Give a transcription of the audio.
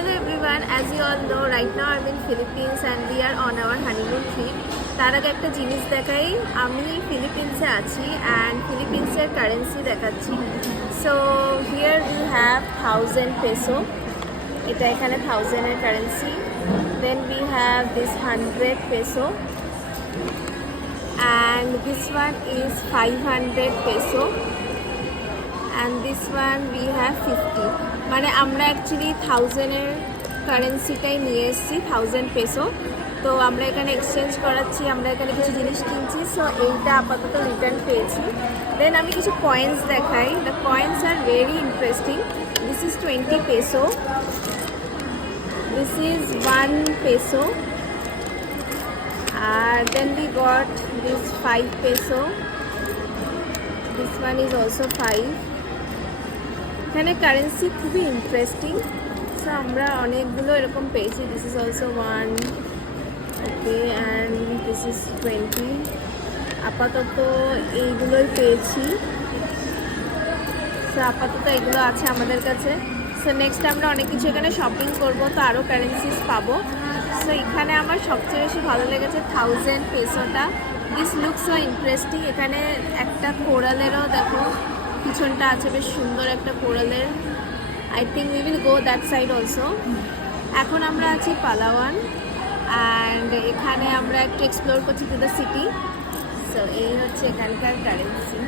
Hello everyone, as you all know, right now I'm in Philippines and we are on our honeymoon trip. তার আগে একটা জিনিস দেখাই, আমি ফিলিপিন্সে আছি and ফিলিপিন্সের কারেন্সি দেখাচ্ছি। So here we have 1000 peso. এটা এখানে 1000 এর currency. Then we have this 100 peso and this one is 500 peso. And this one we have 50. মানে আমরা অ্যাকচুয়ালি 1000 এর কারেন্সিটাই নিয়ে এসেছি, 1000 পেসো। তো আমরা এখানে এক্সচেঞ্জ করাচ্ছি, আমরা এখানে কিছু জিনিস কিনছি। সো এইটা আপাতত রিটার্ন পেয়েছি। দেন আমি কিছু কয়েন্স দেখাই। The coins are very interesting. This is 20 peso, this is 1 peso, আর then we got this 5 peso, this one is also 5। এখানে কারেন্সি খুবই ইন্টারেস্টিং। সো আমরা অনেকগুলো এরকম পেয়েছি। This is also 1, okay, and this is 20। আপাতত এইগুলোই পেয়েছি। সো আপাতত এগুলো আছে আমাদের কাছে। সো নেক্সট আমরা অনেক কিছু এখানে শপিং করবো, তো আরও কারেন্সিস পাবো। সো এখানে আমার সবচেয়ে বেশি ভালো লেগেছে 1000 পেসোটা। This look so interesting. এখানে একটা কোরালেরও দেখো পিছনটা আছে, বেশ সুন্দর একটা কোরালের। I think we will go that side also. এখন আমরা আছি পালাওয়ান অ্যান্ড এখানে আমরা একটু এক্সপ্লোর করছি টু দ্য সিটি। সো এই হচ্ছে এখানকার কারেন্সি।